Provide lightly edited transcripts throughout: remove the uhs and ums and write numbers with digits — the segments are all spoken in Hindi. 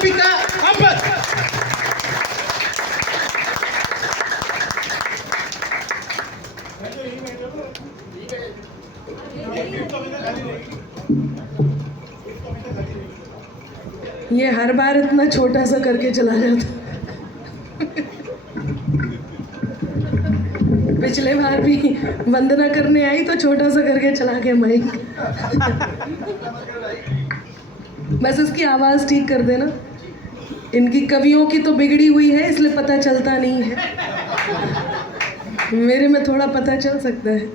अनामिका अंबर। ये हर बार इतना छोटा सा करके चला जाता। पिछले बार भी वंदना करने आई तो छोटा सा करके चला गया माइक। बस इसकी आवाज़ ठीक कर देना। इनकी कवियों की तो बिगड़ी हुई है इसलिए पता चलता नहीं है, मेरे में थोड़ा पता चल सकता है।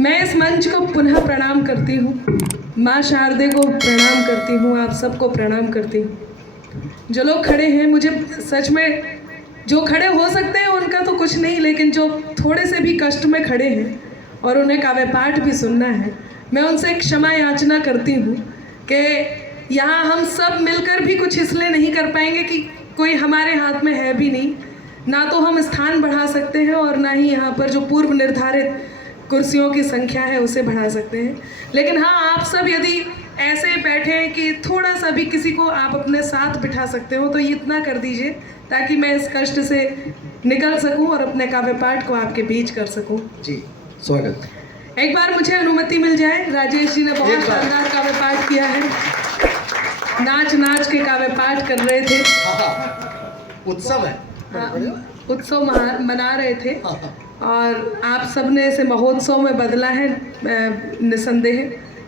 मैं इस मंच को पुनः प्रणाम करती हूँ, माँ शारदे को प्रणाम करती हूँ, आप सबको प्रणाम करती हूँ। जो लोग खड़े हैं, मुझे सच में जो खड़े हो सकते हैं उनका तो कुछ नहीं, लेकिन जो थोड़े से भी कष्ट में खड़े हैं और उन्हें काव्य पाठ भी सुनना है, मैं उनसे एक क्षमा याचना करती हूँ कि यहाँ हम सब मिलकर भी कुछ इसलिए नहीं कर पाएंगे कि कोई हमारे हाथ में है भी नहीं, ना तो हम स्थान बढ़ा सकते हैं और ना ही यहाँ पर जो पूर्व निर्धारित कुर्सियों की संख्या है उसे बढ़ा सकते हैं। लेकिन हाँ, आप सब यदि ऐसे बैठे हैं कि थोड़ा सा भी किसी को आप अपने साथ बिठा सकते हो तो ये इतना कर दीजिए ताकि मैं इस कष्ट से निकल सकूं और अपने काव्य पाठ को आपके बीच कर सकूं। जी स्वागत। एक बार मुझे अनुमति मिल जाए। राजेश जी ने बहुत शानदार काव्य पाठ किया है, नाच नाच के काव्य पाठ कर रहे थे। उत्सव है, उत्सव मना रहे थे और आप सबने इसे महोत्सव में बदला है निसंदेह।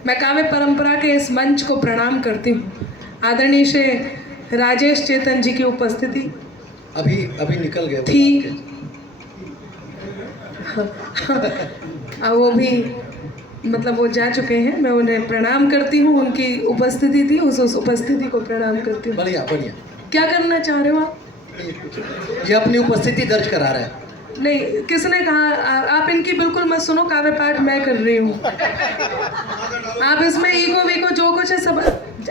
मैं काव्य परंपरा के इस मंच को प्रणाम करती हूँ। आदरणीय श्री राजेश चेतन जी की उपस्थिति अभी निकल गए थी। वो भी मतलब वो जा चुके हैं, मैं उन्हें प्रणाम करती हूँ। उनकी उपस्थिति थी, उस उपस्थिति को प्रणाम करती हूँ। बढ़िया बढ़िया। क्या करना चाह रहे हो आप? ये अपनी उपस्थिति दर्ज करा रहा है। नहीं, किसने कहा? आप इनकी बिल्कुल मत सुनो, काव्य पाठ मैं कर रही हूँ। आप इसमें ईगो वीगो जो कुछ है सब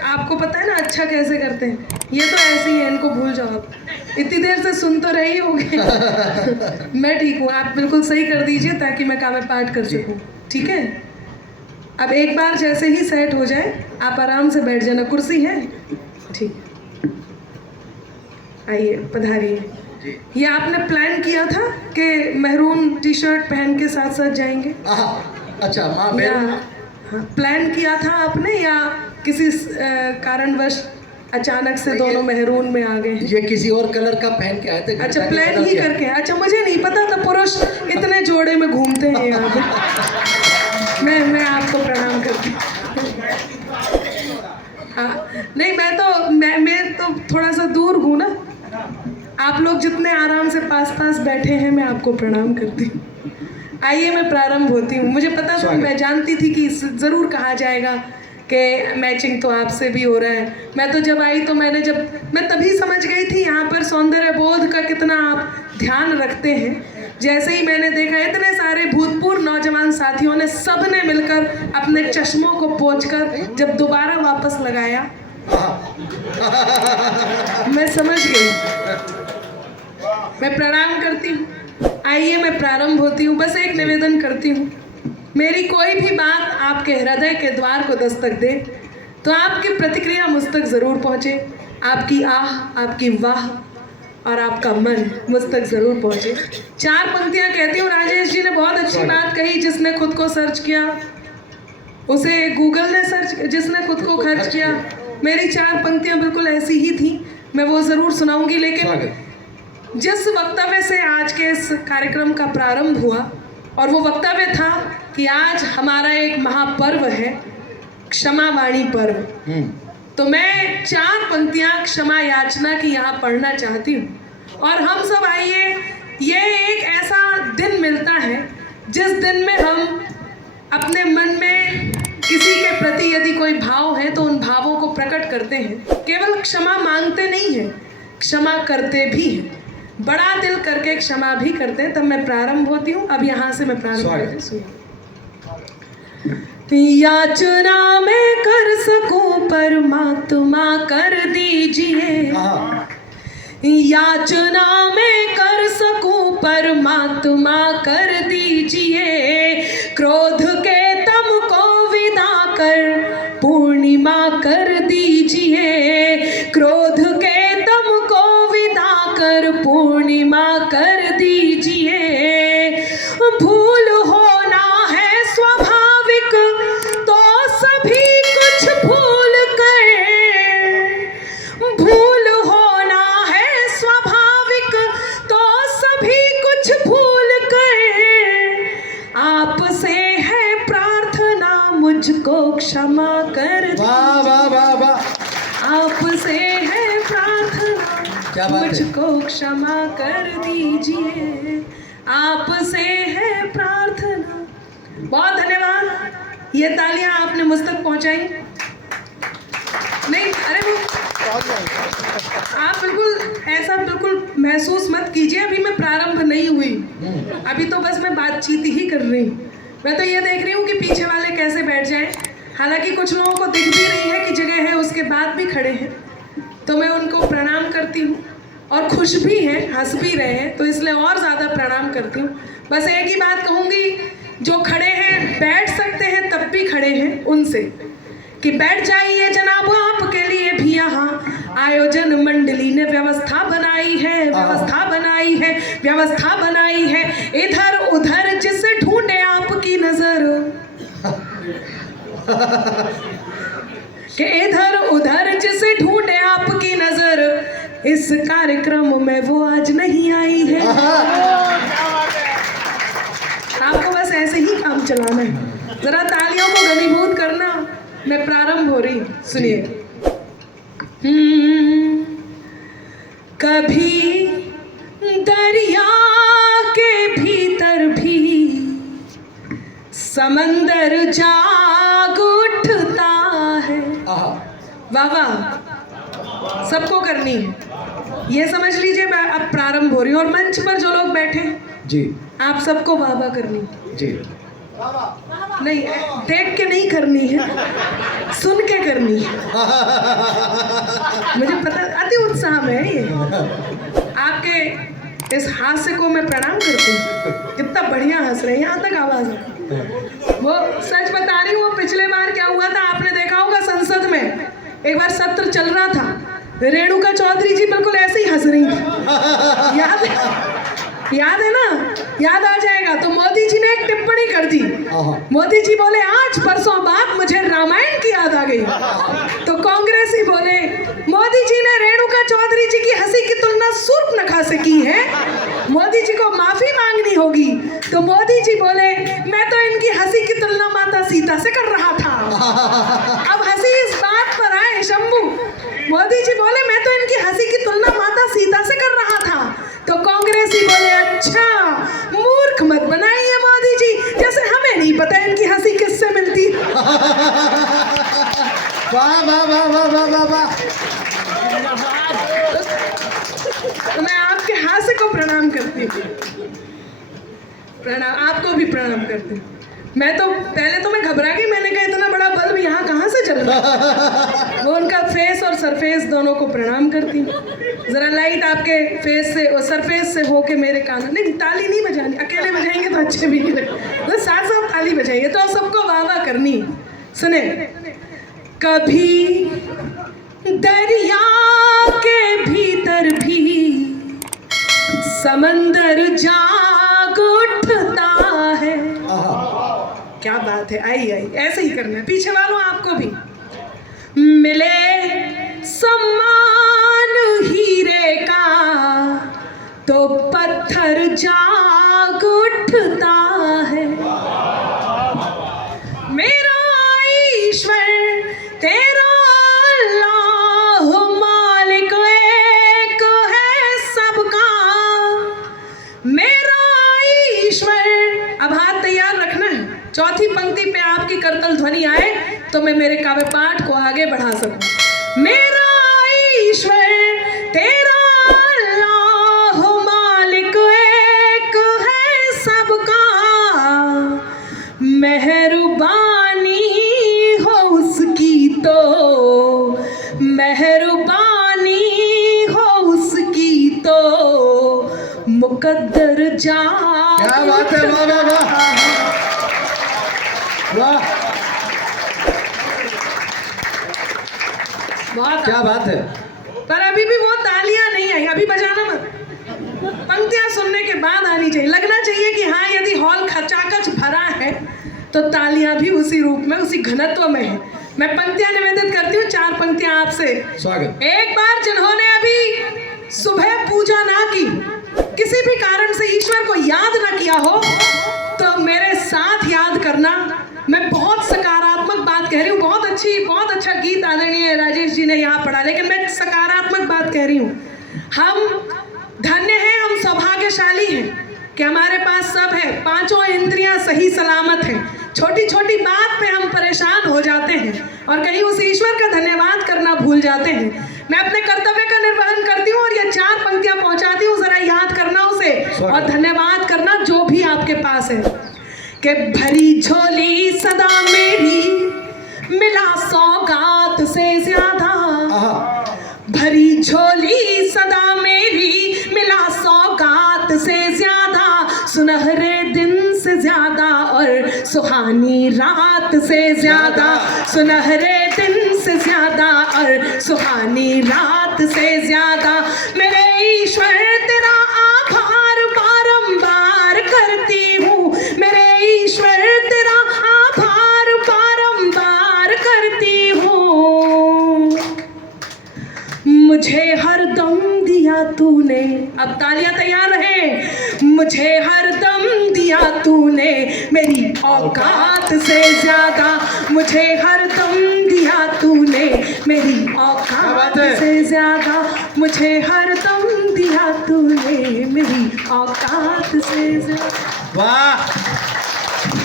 आपको पता है ना अच्छा कैसे करते हैं। ये तो ऐसे ही है, इनको भूल जाओ आप। इतनी देर से सुन तो रही होगी। मैं ठीक हूँ, आप बिल्कुल सही कर दीजिए ताकि मैं काव्य पाठ कर सकूँ। ठीक है, अब एक बार जैसे ही सेट हो जाए आप आराम से बैठ जाना। कुर्सी है? ठीक, आइए पधारिए। ये आपने प्लान किया था कि मैरून टी शर्ट पहन के साथ साथ जाएंगे? अच्छा, माँ प्लान किया था आपने या किसी कारणवश अचानक से दोनों मेहरून में आ गए? ये किसी और कलर का पहन के आए थे। अच्छा, प्लान ही करके। अच्छा, मुझे नहीं पता था पुरुष इतने जोड़े में घूमते हैं यहाँ पे। मैं आपको प्रणाम करती हूँ। हाँ, नहीं मैं तो थोड़ा सा दूर हूँ ना। आप लोग जितने आराम से पास पास बैठे हैं, मैं आपको प्रणाम करती हूँ। आइए मैं प्रारंभ होती हूँ। मुझे पता था, मैं जानती थी कि ज़रूर कहा जाएगा कि मैचिंग तो आपसे भी हो रहा है। मैं तो जब आई तो मैं तभी समझ गई थी यहाँ पर सौंदर्य बोध का कितना आप ध्यान रखते हैं। जैसे ही मैंने देखा इतने सारे भूतपूर्व नौजवान साथियों ने सब ने मिलकर अपने चश्मों को पोंछकर जब दोबारा वापस लगाया, मैं समझ गई। मैं प्रणाम करती हूँ। आइए मैं प्रारंभ होती हूँ। बस एक निवेदन करती हूँ, मेरी कोई भी बात आपके हृदय के द्वार को दस्तक दे तो आपकी प्रतिक्रिया मुझ तक ज़रूर पहुँचे। आपकी आह, आपकी वाह और आपका मन मुझ तक ज़रूर पहुँचे। 4 पंक्तियाँ कहती हूँ। राजेश जी ने बहुत अच्छी बात कही, जिसने खुद को सर्च किया उसे गूगल ने सर्च, जिसने खुद को खर्च किया। मेरी 4 पंक्तियाँ बिल्कुल ऐसी ही थी, मैं वो ज़रूर सुनाऊंगी। लेकिन जिस वक्तव्य से आज के इस कार्यक्रम का प्रारंभ हुआ और वो वक्तव्य था कि आज हमारा एक महापर्व है, क्षमा वाणी पर्व, तो मैं 4 पंक्तियाँ क्षमा याचना की यहाँ पढ़ना चाहती हूँ। और हम सब आइए, ये एक ऐसा दिन मिलता है जिस दिन में हम अपने मन में किसी के प्रति यदि कोई भाव है तो उन भावों को प्रकट करते हैं। केवल क्षमा मांगते नहीं हैं, क्षमा करते भी हैं, बड़ा दिल करके क्षमा भी करते हैं। तब मैं प्रारंभ होती हूँ। अब यहाँ से मैं प्रारंभ होती हूँ। याचना मैं कर सकूं परमात्मा कर दीजिए, याचना मैं कर सकूं परमात्मा कर दीजिए, क्रोध के तम को विदा कर पूर्णिमा कर दीजिए, क्रोध के दम को विदा कर पूर्णिमा कर दीजिए। भूल होना है स्वाभाविक तो सभी कुछ भूल कर, भूल होना है स्वाभाविक तो सभी कुछ भूल कर, आपसे है प्रार्थना मुझको क्षमा कर वाह वाह वाह वाह, आपसे है प्रार्थना क्या बात है? मुझको क्षमा कर दीजिए। आपसे है प्रार्थना। बहुत धन्यवाद। ये तालियां आपने मुझ तक पहुंचाई। नहीं, अरे वो आप बिल्कुल ऐसा बिल्कुल महसूस मत कीजिए, अभी मैं प्रारंभ नहीं हुई, अभी तो बस मैं बातचीत ही कर रही हूँ। मैं तो ये देख रही हूँ कि पीछे वाले कैसे बैठ जाएं। हालांकि कुछ लोगों को दिख भी रही है कि जगह है, उसके बाद भी खड़े हैं, तो मैं उनको प्रणाम करती हूँ और खुश भी हैं, हंस भी रहे हैं, तो इसलिए और ज़्यादा प्रणाम करती हूँ। बस एक ही बात कहूँगी, जो खड़े हैं बैठ सकते हैं तब भी खड़े हैं उनसे कि बैठ जाइए जनाब, आपके लिए भी यहाँ आयोजन मंडली ने व्यवस्था बनाई है, व्यवस्था बनाई है, व्यवस्था बनाई है। इधर उधर जिसे ढूंढे आपकी नजर कि इधर उधर जिसे ढूंढे आपकी नजर, इस कार्यक्रम में वो आज नहीं आई है। आपको बस ऐसे ही काम चलाना है, जरा तालियों को घनीभूत करना। मैं प्रारंभ हो रही, सुनिए। कभी दरिया के भीतर भी समंदर जाग उठता है। वाह वाह, सबको करनी है, ये समझ लीजिए। मैं अब प्रारंभ हो रही हूँ और मंच पर जो लोग बैठे हैं जी, आप सबको वाह वाह करनी है। जी, नहीं, देख के नहीं करनी है, सुन के करनी है। मुझे पता, अति उत्साह में है ये। आपके इस हास्य को मैं प्रणाम करती हूँ, कितना बढ़िया हंस रहे हैं, यहाँ तक आवाज है। वो सच बता रही हूँ, वो पिछले बार क्या हुआ था आपने देखा होगा, संसद में एक बार सत्र चल रहा था, रेणुका चौधरी जी बिल्कुल ऐसे ही हंस रही थी। याद है ना, याद आ जाएगा। तो मोदी जी ने एक टिप्पणी कर दी। मोदी जी बोले आज परसों बाद मुझे रामायण की याद आ गई। तो कांग्रेसी बोले मोदी जी ने रेणुका चौधरी जी की हंसी की तुलना सूर्पनखा से की है, मोदी जी को माफी मांगनी होगी। तो मोदी जी बोले मैं तो इनकी हंसी की तुलना माता सीता से कर रहा था। अब हंसी इस बात पर आए शंभू, मोदी जी बोले मैं तो इनकी हंसी की तुलना माता सीता से कर रहा था। तो कांग्रेसी बोले अच्छा, मूर्ख मत बनाइए मोदी जी, जैसे हमें नहीं पता इनकी हंसी किससे मिलती। वाह वाह वाह वाह वाह वाह वाह। तो मैं आपके हास्य को प्रणाम करती हूँ, प्रणाम, आपको भी प्रणाम करती हूँ। मैं तो पहले तो मैं घबरा गई, मैंने कहा इतना बड़ा बल्ब यहाँ कहाँ से चल रहा है। वो उनका फेस और सरफेस दोनों को प्रणाम करती हूँ। जरा लाइट आपके फेस से और सरफेस से होके मेरे कान, नहीं ताली नहीं बजानी, अकेले बजाएंगे तो अच्छे भी नहीं लगेंगे, तो साथ साथ ताली बजाएंगे, तो सबको वाह वाह करनी। सुने, कभी दरिया के भीतर भी समंदर जाग उठता है। क्या बात है, आई आई, ऐसे ही करना है। पीछे वालों आपको भी मिले सम्मान हीरे का तो पत्थर जाग उठता है। मेरा ईश्वर तेरा अल्लाह मालिक एक है सबका, मेरा ईश्वर। अब हाथ तैयार रखना है, चौथी पंक्ति पे आपकी करतल ध्वनि आए तो मैं मेरे काव्य पाठ को आगे बढ़ा सकूं। मेरा ईश्वर तेरा अल्लाह मालिक एक है सबका, मेहरबानी हो उसकी तो, मेहरबानी हो उसकी तो मुकद्दर जा। क्या बात है, वाह वाह वाह वाह, बहुत क्या बात है। पर अभी भी वो तालियां नहीं आई, अभी बजाना मत, पंक्तियां सुनने के बाद आनी चाहिए। लगना चाहिए कि हाँ, यदि हॉल खचाखच भरा है तो तालियां भी उसी रूप में, उसी घनत्व में है। मैं पंक्तियां निवेदित करती हूँ, 4 पंक्तियां आपसे। स्वागत। एक बार जिन्होंने अभी सुबह पूजा ना की, किसी भी कारण से ईश्वर को याद ना किया हो, तो मेरे साथ याद करना। मैं बहुत सकारात्मक बात कह रही हूँ, बहुत अच्छा गीत आदरणीय राजेश जी ने यहाँ पढ़ा, लेकिन मैं सकारात्मक बात कह रही हूँ। हम धन्य हैं, हम सौभाग्यशाली हैं कि हमारे पास सब है, 5 इंद्रियां सही सलामत हैं। छोटी छोटी बात पे हम परेशान हो जाते हैं और कहीं उस ईश्वर का धन्यवाद करना भूल जाते हैं। मैं अपने कर्तव्य का निर्वहन करती हूँ और ये 4 पंक्तियां पहुंचाती हूँ, जरा याद करना उसे और धन्यवाद करना जो भी आपके पास है। कि भरी झोली सदा मेरी, मिला सौगात से ज्यादा, भरी झोली सदा मेरी, मिला सौगात से ज्यादा, सुनहरे दिन से ज्यादा और सुहानी रात से ज्यादा, सुनहरे दिन से ज्यादा और सुहानी रात से ज्यादा। मेरे ईश्वर तेरा आभार बारंबार करती हूँ, मेरे ईश्वर तेरा आभार बारंबार करती हूँ। मुझे हर दम दिया तूने, अब तालियां तैयार रहे, मुझे हर दम दिया तूने मेरी औकात से ज्यादा, मुझे हर दम दिया तूने मेरी औकात से ज्यादा, मुझे हर दम दिया तूने मेरी औकात से ज्यादा। वाह,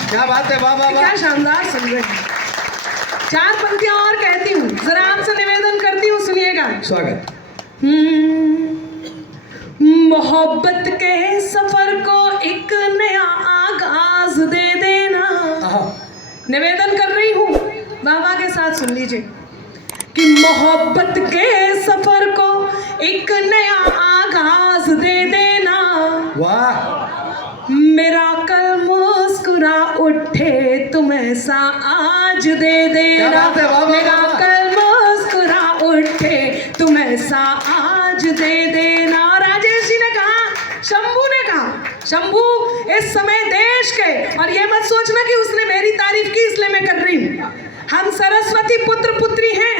क्या बात है, वाह वाह वाह, क्या शानदार संग है। 4 पंक्तियां और कहती हूँ, जरा आपसे निवेदन करती हूँ, सुनिएगा। स्वागत। मोहब्बत के सफर को एक नया आगाज दे देना। निवेदन कर रही हूँ, बाबा के साथ सुन लीजिए कि मोहब्बत के सफर को एक नया आगाज दे देना। वाह, मेरा कल मुस्कुरा उठे तुम ऐसा आज दे देना, मेरा कल मुस्कुरा उठे तुम ऐसा आज दे देना। राजेश जी ने कहा, शंभू ने कहा, शंभू इस समय देश के, और ये मत सोचना कि उसने मेरी तारीफ की इसलिए मैं कर रही हूँ, हम सरस्वती पुत्र पुत्री हैं।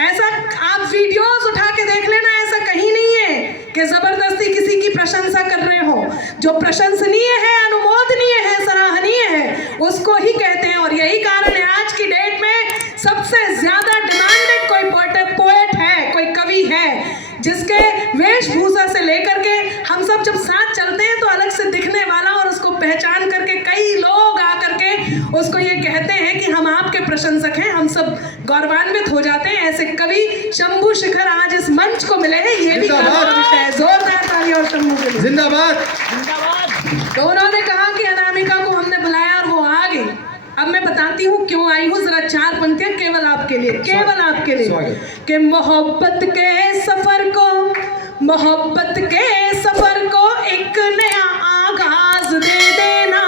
ऐसा आप वीडियोस उठा के देख लेना, ऐसा कहीं नहीं है कि जबरदस्ती किसी की प्रशंसा कर रहे हो। जो प्रशंसनीय है, अनुमोदनीय है, सराहनीय है, उसको ही कहते हैं। और यही कारण है आज की डेट में सबसे ज्यादा डिमांडेड कोई पोएट है, कोई कवि है, जिसके वेशभूषा से लेकर के हम सब जब साथ चलते हैं तो अलग से दिखने वाला, और उसको पहचान करके कई लोग आकर के उसको ये कहते हैं कि हम आपके प्रशंसक हैं, हम सब गौरवान्वित हो जाते हैं। ऐसे कवि शंभू शिखर आज इस मंच को मिले हैं, ये भी है। जोरदार ताली और शंभू के लिए जिंदाबाद। तो उन्होंने कहा कि अनामिका को हमने बुलाया और वो आ गई। अब मैं बताती हूँ क्यों आई हूँ, जरा 4 पंक्तियां केवल आपके लिए, केवल आपके लिए। कि मोहब्बत के सफर को, मोहब्बत के सफर को एक नया आगाज दे देना,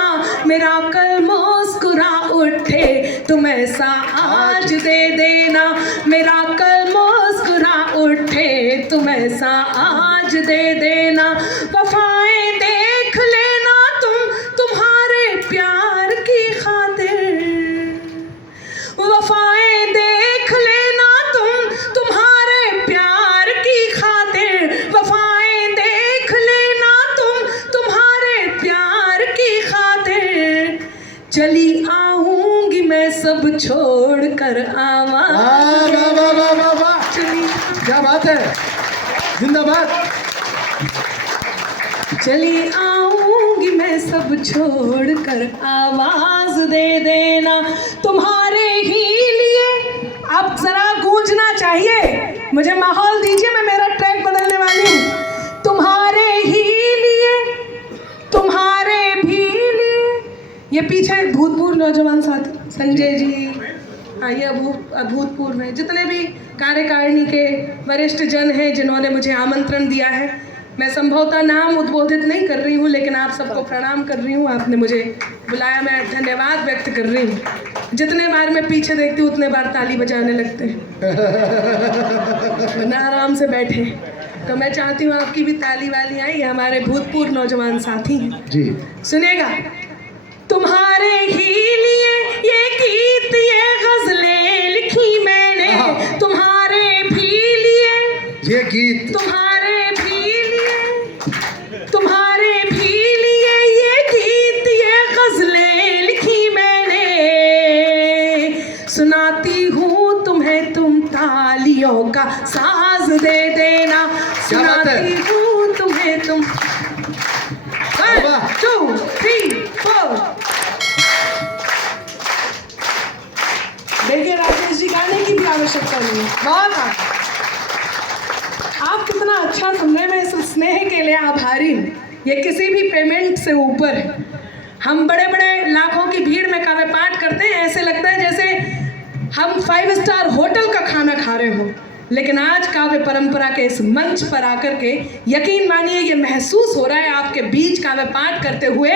मेरा कल मुस्कुरा उठे तुम ऐसा आज दे देना, मेरा कल मुस्कुरा उठे तुम ऐसा आज दे देना। वफाएं देख लेना तुम, तुम्हारे प्यार की खातिर, वफाएं देख लेना तुम, तुम्हारे प्यार की खातिर, वफाएं देख लेना तुम, तुम्हारे प्यार की खातिर। चली आऊंगी मैं सब छोड़ कर आवा, वाह वाह वाह वाह वाह, क्या बात है, जिंदाबाद। चली आऊंगी मैं सब छोड़ कर आवाज दे देना, तुम्हारे ही लिए। अब जरा गूंजना चाहिए, मुझे माहौल दीजिए, मैं मेरा ट्रैक बदलने वाली हूँ। तुम्हारे ही लिए, तुम्हारे भी लिए। ये पीछे भूतपूर्व नौजवान साथी संजय जी, ये अभूतपूर्व में जितने भी कार्यकारिणी के वरिष्ठ जन हैं जिन्होंने मुझे आमंत्रण दिया है, मैं संभवतः नाम उद्बोधित नहीं कर रही हूँ, लेकिन आप सबको प्रणाम कर रही हूँ। आपने मुझे बुलाया, मैं धन्यवाद व्यक्त कर रही हूँ। जितने बार मैं पीछे देखती हूँ उतने बार ताली बजाने लगते हैं, ना आराम से बैठे। तो मैं चाहती हूँ आपकी भी ताली वाली आई। हमारे भूतपूर्व नौजवान साथी हैं जी, सुनेगा। तुम्हारे ही लिए ये गीत ये गजलें लिखी मैंने, तुम्हारे भी लिए ये गीत तुम्हारे भी लिए तुम्हारे भी लिए ये गीत ये गजलें लिखी मैंने। सुनाती हूँ तुम्हें, तुम तालियों का साज दे देना। क्या बात है? सुनाती हूँ तुम्हें, तुम 1 2 3 4। देखिए राजेश जी, गाने की भी आवश्यकता नहीं है, बहुत आप कितना अच्छा सुन रहे हैं। मैं इस स्नेह के लिए आभारी हूँ। ये किसी भी पेमेंट से ऊपर है। हम बड़े बड़े लाखों की भीड़ में काव्य पाठ करते हैं, ऐसे लगता है जैसे हम 5 स्टार होटल का खाना खा रहे हों। लेकिन आज काव्य परंपरा के इस मंच पर आकर के यकीन मानिए ये महसूस हो रहा है आपके बीच काव्य पाठ करते हुए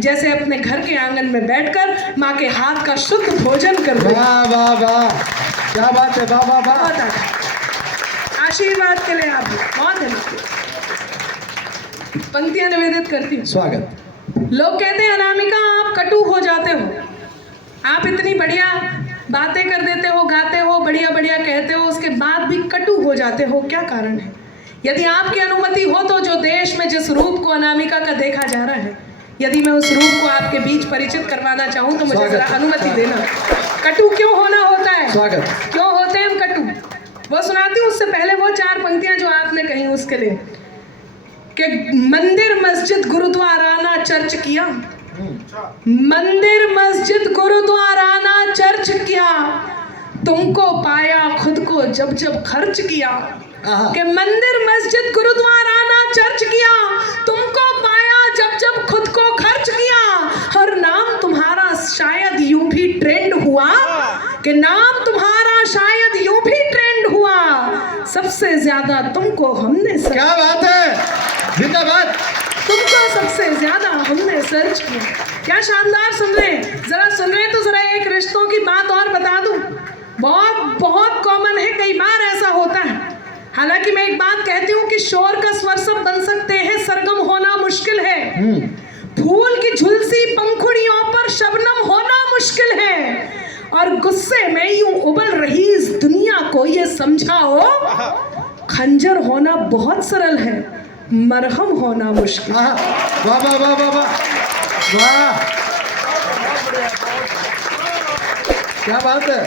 जैसे अपने घर के आंगन में बैठकर माँ के हाथ का शुद्ध भोजन कर रहे हैं। वाह वाह वाह, क्या बात है, वाह वाह वाह। बहुत अच्छा। आशीर्वाद के लिए आप बहुत धन्यवाद। पंक्तियां निवेदित करती हूँ। स्वागत। लोग कहते हैं अनामिका आप कटु हो जाते हो, आप इतनी बढ़िया बातें कर देते हो, गाते हो, बढ़िया बढ़िया कहते हो, उसके बाद भी कटु हो जाते हो, क्या कारण है? यदि आपकी अनुमति हो तो जो देश में जिस रूप को अनामिका का देखा जा रहा है, यदि मैं उस रूप को आपके बीच परिचित करवाना चाहूँ तो मुझे जरा अनुमति देना। कटु क्यों होना होता है? स्वागत। क्यों होते हैं हम कटु? वो सुनाती हूँ। उससे पहले वो 4 पंक्तियां जो आपने कही उसके लिए कि मंदिर मस्जिद गुरुद्वाराना चर्च किया, मंदिर मस्जिद गुरुद्वाराना चर्च किया, तुमको पाया खुद को जब जब खर्च किया। कि मंदिर मस्जिद गुरुद्वाराना चर्च किया, तुमको पाया जब जब खुद को खर्च किया। हर नाम तुम्हारा शायद यूं भी ट्रेंड हुआ, कि नाम तुम्हारा शायद यूं भी ट्रेंड हुआ। सबसे ज्यादा तुमको हमने क्या बात है, जिंदाबाद। तुमको सबसे ज्यादा हमने सर्च किया। क्या शानदार सुन रहे हैं? जरा सुन रहे हैं तो जरा एक रिश्तों की बात और बता दूं। बहुत बहुत कॉमन है, कई बार ऐसा होता है। हालांकि मैं एक बात कहती हूँ कि शोर का स्वर सब बन सकते हैं, सरगम होना मुश्किल है। फूल की झुलसी पंखुड़ियों पर शबनम होना मुश्किल है। और गुस्से में यूं उबल रही इस दुनिया को ये समझाओ, खंजर होना बहुत सरल है, मरहम होना मुश्किल। वाह वाह वाह वाह वाह वाह, क्या बात है।